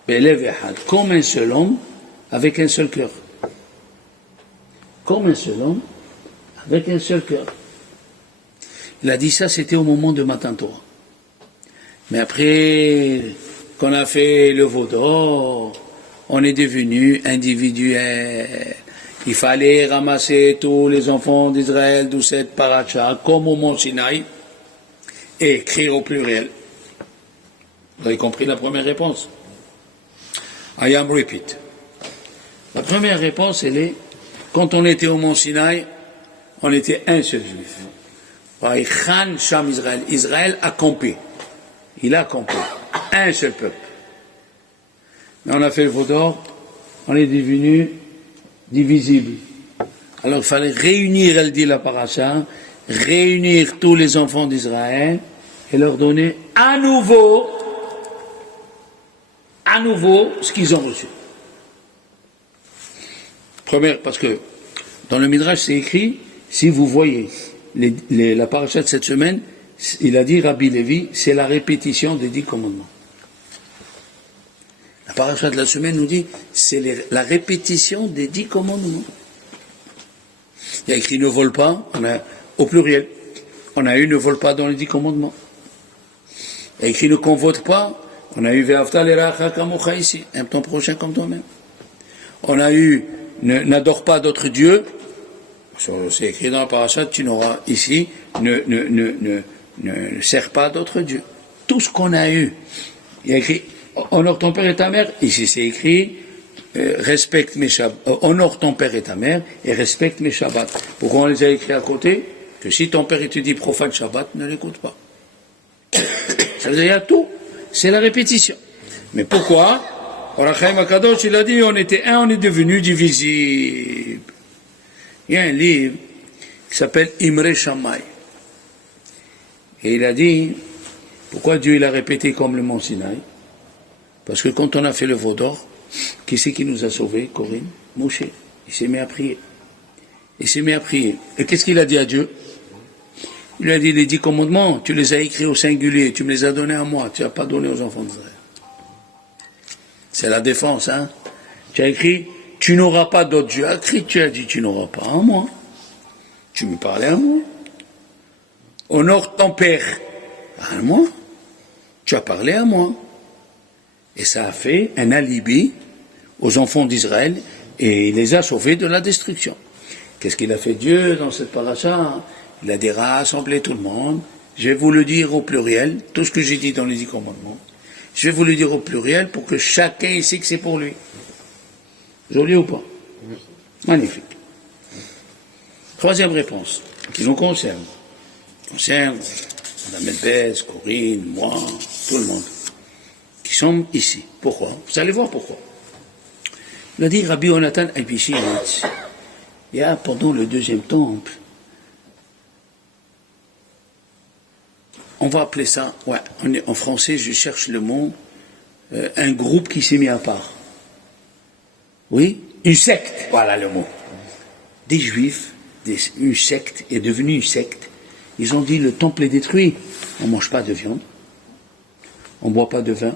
Belev Ehad, comme un seul homme, avec un seul cœur. Comme un seul homme, avec un seul cœur. Il a dit ça, c'était au moment de Matan Torah. Mais après qu'on a fait le veau d'or, on est devenu individuel. Il fallait ramasser tous les enfants d'Israël d'où cette paracha, comme au mont Sinaï, et écrire au pluriel. Vous avez compris la première réponse? I am repeat. La première réponse, elle est, quand on était au mont Sinaï, on était un seul juif. Vaïchan Sham Israël. Israël a campé. Il a campé. Un seul peuple. Mais on a fait le veau d'or, on est devenu divisible. Alors il fallait réunir, elle dit la paracha, réunir tous les enfants d'Israël et leur donner à nouveau ce qu'ils ont reçu. Première, parce que dans le Midrash c'est écrit, si vous voyez la paracha de cette semaine, il a dit Rabbi Lévi, c'est la répétition des 10 commandements. La paracha de la semaine nous dit, c'est la répétition des 10 commandements. Il y a écrit ne vole pas, on a, au pluriel. On a eu ne vole pas dans les 10 commandements. Il y a écrit ne convoite pas, on a eu ve'avta l'eracha kamocha ici, aime ton prochain comme toi-même. On a eu n'adore pas d'autres dieux, c'est écrit dans la paracha, tu n'auras ici, ne sers pas d'autres dieux. Tout ce qu'on a eu, il y a écrit honore ton père et ta mère, ici c'est écrit respecte mes Shabbats, honore ton père et ta mère et respecte mes Shabbats. Pourquoi on les a écrits à côté? Que si ton père étudie profane Shabbat, ne l'écoute pas. Ça veut dire tout, c'est la répétition. Mais pourquoi? Orachaim Akadosh, il a dit on était un, on est devenu divisible. Il y a un livre qui s'appelle Imre Shammai. Et il a dit, pourquoi Dieu il a répété comme le mont Sinaï? Parce que quand on a fait le veau d'or, qui c'est qui nous a sauvés, Corinne? Moshe. Il s'est mis à prier. Il s'est mis à prier. Et qu'est-ce qu'il a dit à Dieu? Il lui a dit, les 10 commandements, tu les as écrits au singulier, tu me les as donnés à moi, tu n'as pas donné aux enfants d'Israël. C'est la défense, hein. Tu as écrit, tu n'auras pas d'autre Dieu. Écrit, tu as dit, tu n'auras pas à moi. Tu me parlais à moi. Honore ton père. À moi. Tu as parlé à moi. Et ça a fait un alibi aux enfants d'Israël et il les a sauvés de la destruction. Qu'est-ce qu'il a fait Dieu dans cette paracha? Il a dit rassembler tout le monde. Je vais vous le dire au pluriel, tout ce que j'ai dit dans les 10 commandements. Je vais vous le dire au pluriel pour que chacun ici que c'est pour lui. Joli ou pas? Magnifique. Troisième réponse, qui nous concerne. Concerne Mme Elbès, Corinne, moi, tout le monde, qui sommes ici. Pourquoi? Vous allez voir pourquoi. Il a dit Rabbi Yonatan Eibishitz, il y a pendant le deuxième temple, on va appeler ça, ouais, en français je cherche le mot, un groupe qui s'est mis à part. Oui, une secte, voilà le mot. Des juifs, une secte est devenue une secte. Ils ont dit le temple est détruit, on ne mange pas de viande, on ne boit pas de vin,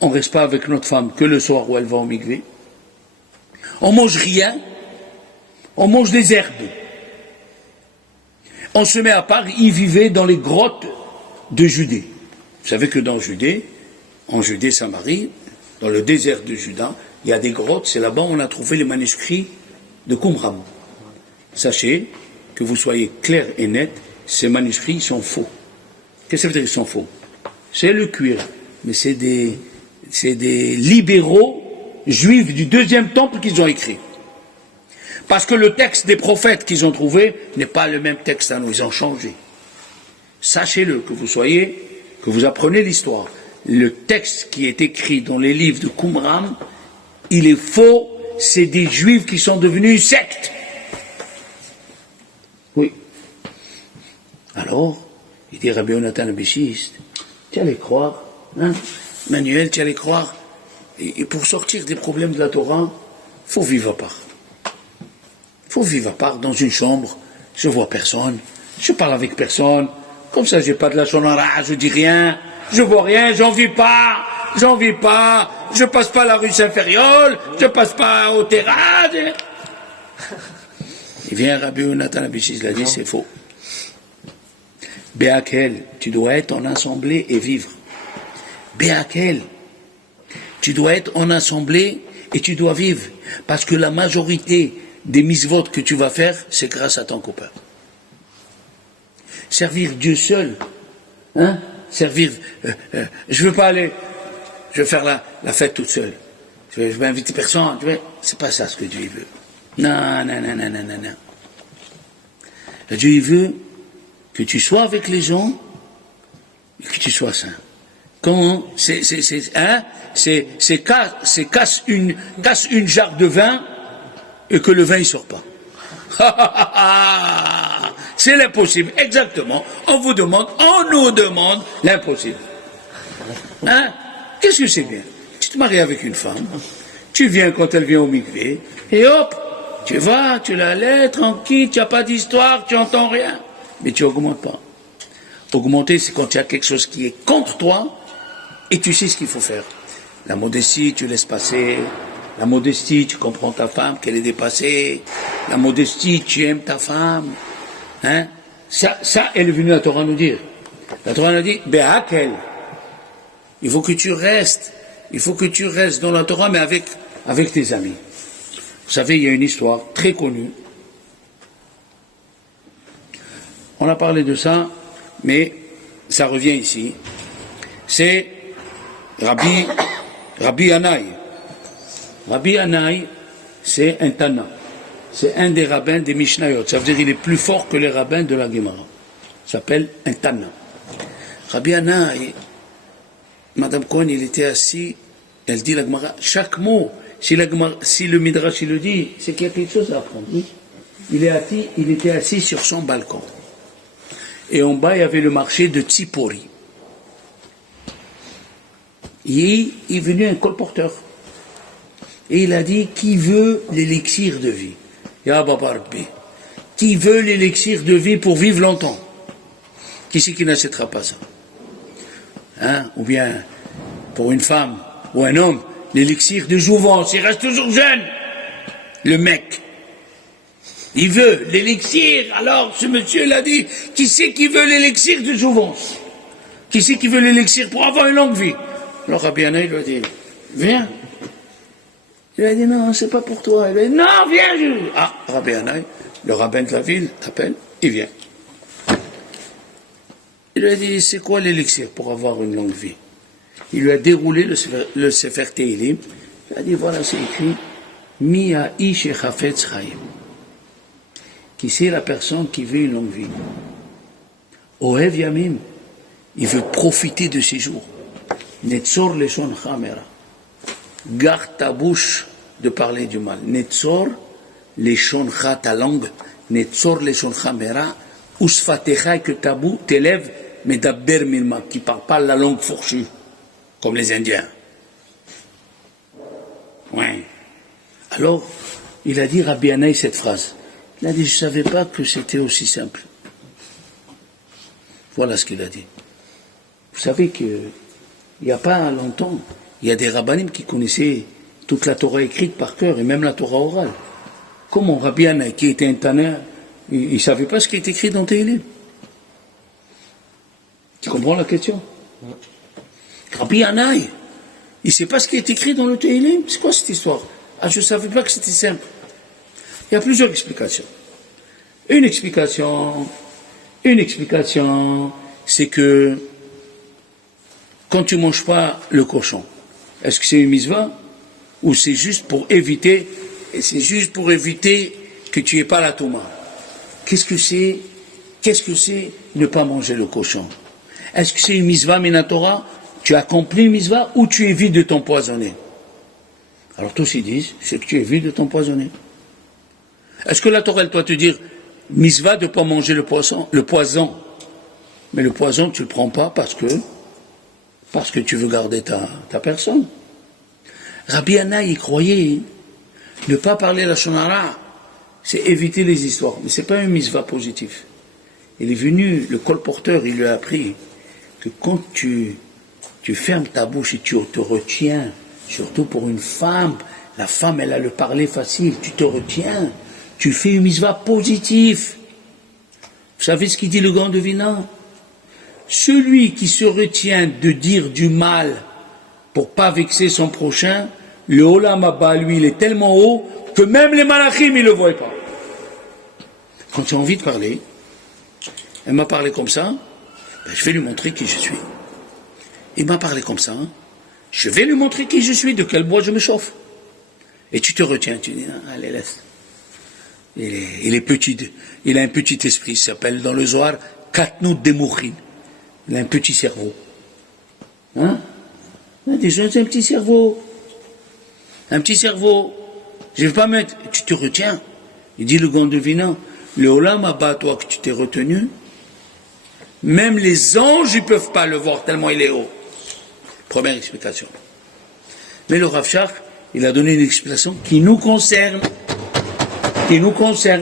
on ne reste pas avec notre femme que le soir où elle va au mikvé, on ne mange rien, on mange des herbes. On se met à part, ils vivaient dans les grottes de Judée. Vous savez que dans Judée, en Judée-Samarie, dans le désert de Juda, il y a des grottes, c'est là-bas où on a trouvé les manuscrits de Qumran. Sachez que vous soyez clair et net, ces manuscrits sont faux. Qu'est-ce que ça veut dire qu'ils sont faux? C'est le cuir, mais c'est des libéraux juifs du deuxième temple qu'ils ont écrit. Parce que le texte des prophètes qu'ils ont trouvé n'est pas le même texte à nous, ils ont changé. Sachez-le, que vous apprenez l'histoire. Le texte qui est écrit dans les livres de Qumran, il est faux, c'est des juifs qui sont devenus une secte. Oui. Alors, il dit Rabbi Yonatan Eibishitz, tu allais croire, hein, Manuel, tu allais croire, et pour sortir des problèmes de la Torah, il faut vivre à part. Il faut vivre à part dans une chambre, je vois personne, je parle avec personne, comme ça j'ai pas de la shonara, je dis rien, je vois rien, j'en vis pas, je passe pas la rue Saint-Fériol, je passe pas au terrasse. Il vient Rabbi Yonatan Eibishitz, il a dit c'est faux. Béakel, tu dois être en assemblée et vivre. Béakel, tu dois être en assemblée et tu dois vivre, parce que la majorité des mitzvot que tu vas faire, c'est grâce à ton copain. Servir Dieu seul, hein? Je veux pas aller, je veux faire la fête toute seule. Je vais inviter personne, c'est pas ça ce que Dieu veut. Non. Dieu veut que tu sois avec les gens et que tu sois saint. Comment? Casse une jarre de vin et que le vin ne sort pas. C'est l'impossible, exactement. On nous demande l'impossible. Hein? Qu'est-ce que c'est bien? Tu te maries avec une femme, tu viens quand elle vient au mikvé, et hop, tu vas, tu la lais, tranquille, tu n'as pas d'histoire, tu n'entends rien. Mais tu n'augmentes pas. Augmenter, c'est quand il y a quelque chose qui est contre toi, et tu sais ce qu'il faut faire. La modestie, tu laisses passer. La modestie, tu comprends ta femme, qu'elle est dépassée. La modestie, tu aimes ta femme. Hein? Ça, elle est venue la Torah nous dire. La Torah nous dit, Béhakel. Il faut que tu restes dans la Torah, mais avec tes amis. Vous savez, il y a une histoire très connue. On a parlé de ça, mais ça revient ici. C'est Rabbi Yannai. Rabbi Yannai, c'est un Tana. C'est un des rabbins des Mishnayot. Ça veut dire qu'il est plus fort que les rabbins de la Gemara. Il s'appelle un Tana. Rabbi Yannai, Madame Cohen, il était assis, elle dit la Gemara, chaque mot, si le Midrash il le dit, c'est qu'il y a quelque chose à apprendre. Oui. Il était assis sur son balcon. Et en bas, il y avait le marché de Tzipori. Et il est venu un colporteur. Et il a dit, qui veut l'élixir de vie? Ya Baba Rabbi, qui veut l'élixir de vie pour vivre longtemps? Qui c'est qui n'achètera pas ça? Hein? Ou bien, pour une femme ou un homme, l'élixir de jouvence, il reste toujours jeune. Le mec, il veut l'élixir. Alors, ce monsieur l'a dit, qui c'est qui veut l'élixir de jouvence? Qui c'est qui veut l'élixir pour avoir une longue vie? Alors Rabbi Yannai lui a dit, viens. Il a dit, non, c'est pas pour toi. Il a dit, non, viens. Ah, Rabbi Yannai, le rabbin de la ville, t'appelle, il vient. Il lui a dit, c'est quoi l'élixir pour avoir une longue vie? Il lui a déroulé le Sefer Tehilim. Il a dit, voilà, c'est écrit, Mi ha'ish echafetz chaim. Qui c'est la personne qui veut une longue vie? Ohev yamim. Il veut profiter de ses jours. Netzor leshon chamera. Garde ta bouche de parler du mal. Netzor leshon cha, ta langue. Netzor leshon chamera. Usfatecha, que ta bouche t'élève, mais d'abber milma, qui ne parle pas la langue fourchue, comme les Indiens. Ouais. Alors, il a dit Rabbi Yannai cette phrase. Il a dit, je ne savais pas que c'était aussi simple. Voilà ce qu'il a dit. Vous savez qu'il n'y a pas longtemps, il y a des rabbanim qui connaissaient toute la Torah écrite par cœur, et même la Torah orale. Comment Rabbi Yannai, qui était un tanneur, il ne savait pas ce qui est écrit dans Tehilim? Tu comprends la question? Rabbi Yannai, il ne sait pas ce qui est écrit dans le Tehilim? C'est quoi cette histoire? Ah, je ne savais pas que c'était simple. Il y a plusieurs explications. Une explication, c'est que quand tu ne manges pas le cochon, est-ce que c'est une mitzvah ou c'est juste pour éviter, que tu n'aies pas la touma? Qu'est-ce que c'est ne pas manger le cochon? Est-ce que c'est une mitzvah minatora? Tu accomplis une mitzvah ou tu évites de t'empoisonner? Alors tous ils disent, c'est que tu évites de t'empoisonner. Est-ce que la Torah elle doit te dire, mitzvah de ne pas manger le poison? Mais le poison tu ne le prends pas parce que tu veux garder ta personne. Rabbi Yannai, il croyait, ne pas parler la shonara, c'est éviter les histoires. Mais ce n'est pas un mitzvah positif. Il est venu, le colporteur, il lui a appris que quand tu fermes ta bouche et tu te retiens, surtout pour une femme, la femme, elle a le parler facile, tu te retiens, tu fais une mitzvah positive. Vous savez ce qu'il dit le grand devinant? Celui qui se retient de dire du mal pour pas vexer son prochain, le Olam Haba, lui, il est tellement haut que même les malachim, ils ne le voient pas. Quand tu as envie de parler, elle m'a parlé comme ça, ben je vais lui montrer qui je suis. Il m'a parlé comme ça, je vais lui montrer qui je suis, de quel bois je me chauffe. Et tu te retiens, tu dis, ah, allez, laisse. Il est petit, il a un petit esprit, il s'appelle dans le Zohar, Katnout Demouchin. Il a un petit cerveau. Hein? Il a des gens, c'est un petit cerveau. Un petit cerveau. Je ne vais pas mettre, tu te retiens. Il dit le grand devinant, le Olam Haba, toi que tu t'es retenu, même les anges, ils ne peuvent pas le voir tellement il est haut. Première explication. Mais le Rav Shach, il a donné une explication qui nous concerne.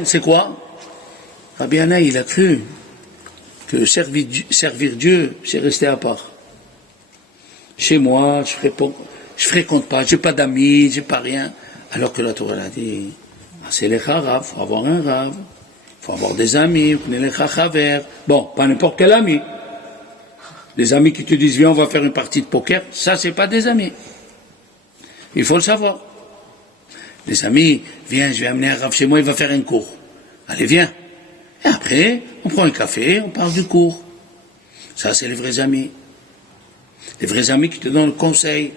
C'est quoi? Rabbi Yannai, il a cru que servir Dieu, c'est rester à part. Chez moi, je fréquente pas, j'ai pas d'amis, j'ai pas rien. Alors que la Torah a dit, c'est les Rav, faut avoir un Rav, faut avoir des amis, les Chachaver. Bon, pas n'importe quel ami. Les amis qui te disent, viens, on va faire une partie de poker, ça, c'est pas des amis. Il faut le savoir. Les amis, viens, je vais amener un Rav chez moi, il va faire un cours. Allez, viens. Et après, on prend un café, on parle du cours. Ça, c'est les vrais amis. Les vrais amis qui te donnent le conseil.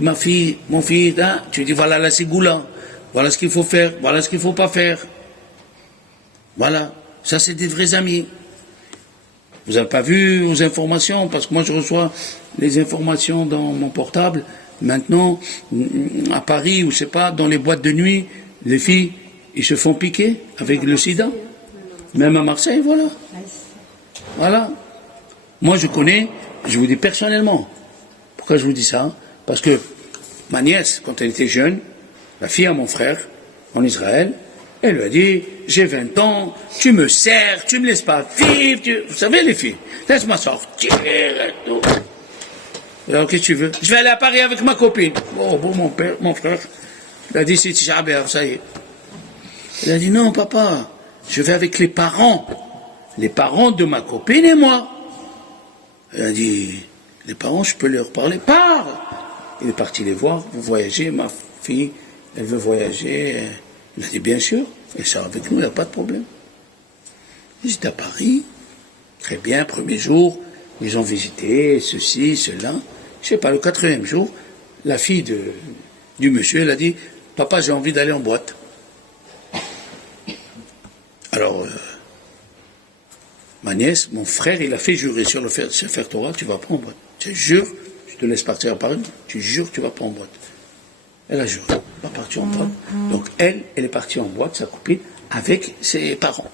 Ma fille, mon fils, hein, tu dis, voilà la ségoula. Voilà ce qu'il faut faire, voilà ce qu'il ne faut pas faire. Voilà. Ça, c'est des vrais amis. Vous n'avez pas vu aux informations, parce que moi, je reçois les informations dans mon portable. Maintenant, à Paris, ou je sais pas, dans les boîtes de nuit, les filles, ils se font piquer avec le sida. Même à Marseille, voilà. Voilà. Moi, je connais, je vous dis personnellement. Pourquoi je vous dis ça? Parce que ma nièce, quand elle était jeune, la fille à mon frère, en Israël, Elle lui a dit, j'ai 20 ans, tu me sers, tu me laisses pas vivre, vous savez les filles, laisse-moi sortir et tout. Alors qu'est-ce que tu veux? Je vais aller à Paris avec ma copine. Oh, bon, mon frère, il a dit, c'est Tisha B'Av, ça y est. Il a dit, non papa, je vais avec les parents de ma copine et moi. Il a dit, les parents, je peux leur parler, parle. Il est parti les voir, vous voyagez, ma fille, elle veut voyager. Il a dit, bien sûr, et ça avec nous, il n'y a pas de problème. J'étais à Paris, très bien, premier jour, ils ont visité ceci, cela. Je sais pas, le 4e jour, la fille du monsieur, elle a dit, papa, j'ai envie d'aller en boîte. Alors, ma nièce, mon frère, il a fait jurer sur le Sefer Torah, tu vas pas en boîte. Tu jures, je te laisse partir à Paris, tu jures, tu vas pas en boîte. Elle a juré, elle va partir en boîte. Donc elle est partie en boîte, sa copine, avec ses parents.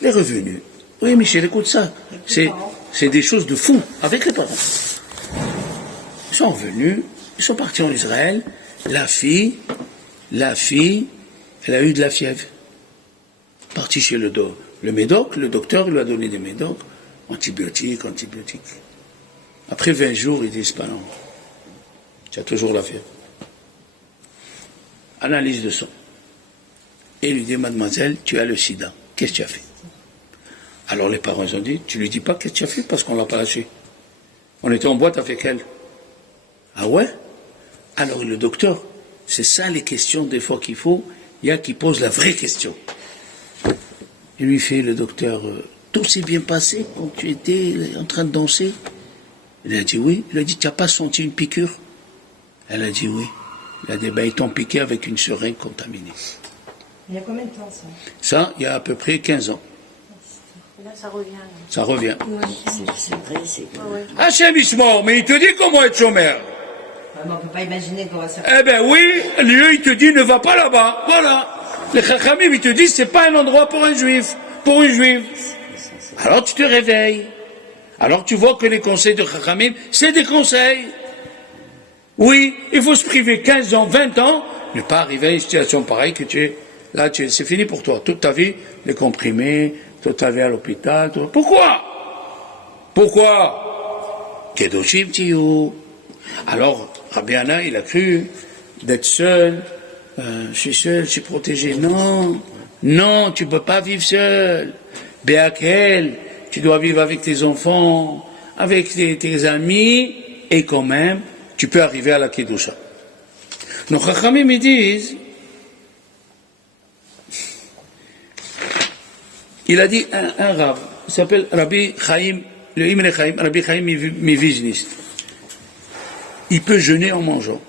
Elle est revenue. Oui, Michel, écoute ça. C'est des choses de fou, avec les parents. Ils sont revenus, ils sont partis en Israël. La fille, elle a eu de la fièvre. Partie chez le médoc, le docteur lui a donné des médocs, antibiotiques. Après 20 jours, ils disent, pas non, tu as toujours la fièvre. Analyse de sang. Et il lui dit, mademoiselle, tu as le sida. Qu'est-ce que tu as fait? Alors les parents ont dit, tu lui dis pas qu'est-ce que tu as fait parce qu'on l'a pas lâché. On était en boîte avec elle. Ah ouais? Alors le docteur, c'est ça les questions des fois qu'il faut, il y a qui posent la vraie question. Il lui fait, le docteur, tout s'est bien passé quand tu étais en train de danser? Il a dit oui. Il a dit, tu n'as pas senti une piqûre? Elle a dit oui. Il a dit, ben, ils t'ont piqué avec une seringue contaminée. Il y a combien de temps ça? Ça, il y a à peu près 15 ans. Là, ça revient. Ça revient. Oui, c'est vrai, c'est vrai. Hachem Ismor, mais il te dit comment être chômeur. On ne peut pas imaginer qu'on va se faire. Eh ben oui, lui, il te dit, ne va pas là-bas. Voilà. Les Chachamim, ils te disent, c'est pas un endroit pour un juif, pour une juive. Alors tu te réveilles. Alors tu vois que les conseils de Chachamim, c'est des conseils. Oui, il faut se priver 15 ans, 20 ans, ne pas arriver à une situation pareille que c'est fini pour toi. Toute ta vie, les comprimés, toute ta vie à l'hôpital. Pourquoi? Kedoshim Tiyou. Alors, Rabbi Anna, il a cru d'être seul. Je suis seul, je suis protégé. Non, tu ne peux pas vivre seul. Béakel, tu dois vivre avec tes enfants, avec tes amis, et quand même, tu peux arriver à la Kedusha. Nos Chachamim, ils disent, il a dit un rab, il s'appelle Rabbi Chaim, le Imre Chaim, Rabbi Chaim Mivizhnist. Il peut jeûner en mangeant.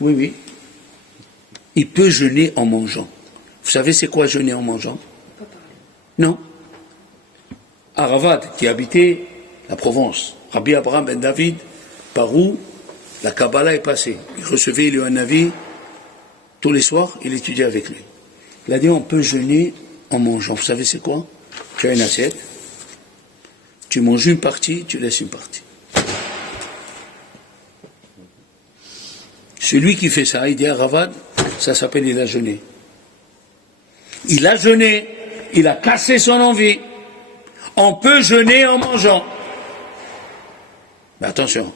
Oui. Il peut jeûner en mangeant. Vous savez c'est quoi jeûner en mangeant? Non. Aravad, qui habitait la Provence, Rabbi Abraham ben David, par où la Kabbalah est passée. Il recevait un avis tous les soirs, il étudiait avec lui. Il a dit on peut jeûner en mangeant. Vous savez c'est quoi? Tu as une assiette, tu manges une partie, tu laisses une partie. Celui qui fait ça, il dit à Ravad, ça s'appelle il a jeûné. Il a jeûné, il a cassé son envie. On peut jeûner en mangeant. Mais attention,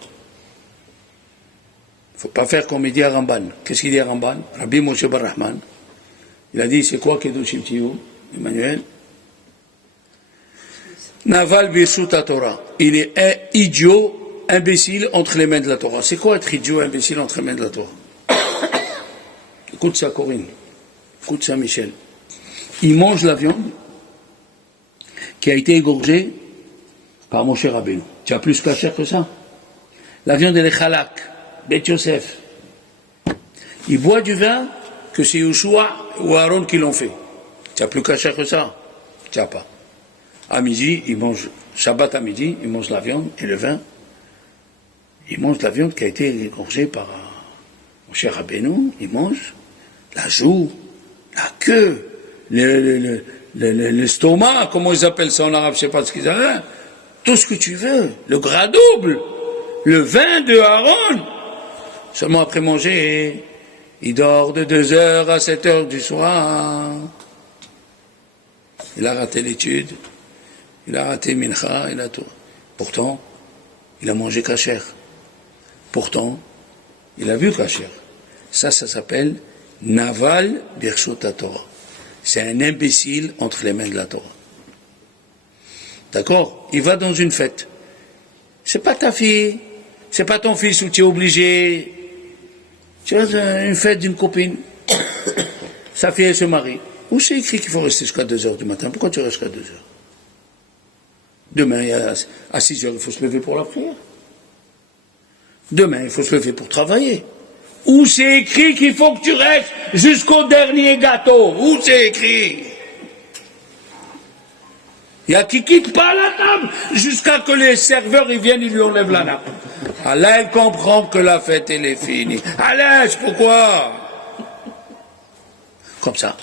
il ne faut pas faire comme il dit à Ramban. Qu'est-ce qu'il dit à Ramban? Rabbi Moshe Bar Rahman. Il a dit, c'est quoi Kedoshim Tiyou, Emmanuel? Naval Bishut Torah. Il est idiot, imbécile entre les mains de la Torah. C'est quoi être idiot, imbécile entre les mains de la Torah? Écoute ça, Corinne. Écoute ça, Michel. Il mange la viande qui a été égorgée par Moshe Rabbeinu. Tu as plus kasher que ça? La viande, elle est chalak, Bet Yosef. Il boit du vin que c'est Yoshua ou Aaron qui l'ont fait. Tu as plus kasher que ça? Tu n'as pas. À midi, il mange, Shabbat à midi, il mange la viande et le vin. Il mange la viande qui a été égorgée par Moshe Rabbeinu. Il mange la joue, la queue, l'estomac, comment ils appellent ça en arabe, je ne sais pas ce qu'ils appellent. Tout ce que tu veux, le gras double, le vin de Aaron. Seulement après manger, Il dort de 2h à 7h du soir. Il a raté l'étude, il a raté Mincha, il a tout. Pourtant, il a mangé kasher. Pourtant, il a vu kasher. Ça s'appelle Naval Birshut Torah. C'est un imbécile entre les mains de la Torah. D'accord? Il va dans une fête. C'est pas ta fille, c'est pas ton fils où tu es obligé. Tu vas dans une fête d'une copine. Sa fille elle se marie. Où c'est écrit qu'il faut rester jusqu'à 2h du matin? Pourquoi tu restes jusqu'à 2h? Demain, à 6h, il faut se lever pour la prière. Demain, il faut se lever pour travailler. Où c'est écrit qu'il faut que tu restes jusqu'au dernier gâteau? Où c'est écrit? Il y a qui quitte pas la table jusqu'à que les serveurs ils viennent, ils lui enlèvent la nappe. Ah là, elle comprend que la fête, elle est finie. Allez, pourquoi? Comme ça.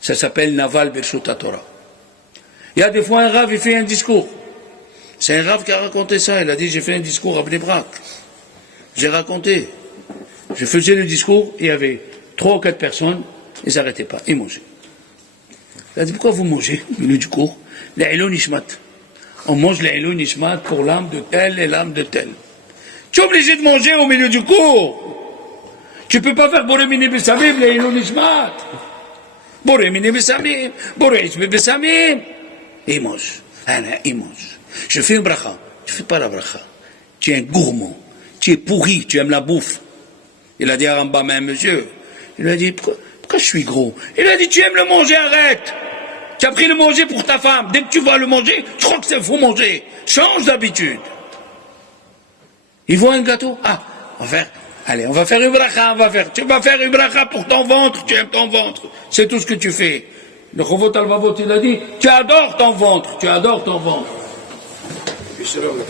Ça s'appelle Naval Birshut Torah. Il y a des fois un rav, il fait un discours. C'est un rav qui a raconté ça. Il a dit, j'ai fait un discours à Bnei Brak. J'ai raconté. Je faisais le discours, il y avait 3 ou 4 personnes, ils n'arrêtaient pas, ils mangeaient. Il a dit, pourquoi vous mangez au milieu du cours? L'Eilou Nishmat. On mange l'Eilou Nishmat pour l'âme de tel et l'âme de tel. Tu es obligé de manger au milieu du cours. Tu ne peux pas faire Boremine Bessamim, l'Eilou Nishmat. Boremine Bessamim, Boremine Bessamim. Et il mange. Il mange. Je fais une bracha. Tu ne fais pas la bracha. Tu es un gourmand. Tu es pourri, tu aimes la bouffe. Il a dit à Rambam, un monsieur. Il lui a dit, pourquoi je suis gros? Il lui a dit, tu aimes le manger, arrête. Tu as pris le manger pour ta femme. Dès que tu vas le manger, je crois que c'est faut manger. Change d'habitude. Il voit un gâteau. Ah, on va faire. Allez, on va faire une bracha, tu vas faire une bracha pour ton ventre, tu aimes ton ventre. C'est tout ce que tu fais. Le Chovot Alvavot, il a dit, tu adores ton ventre. Puis c'est là, le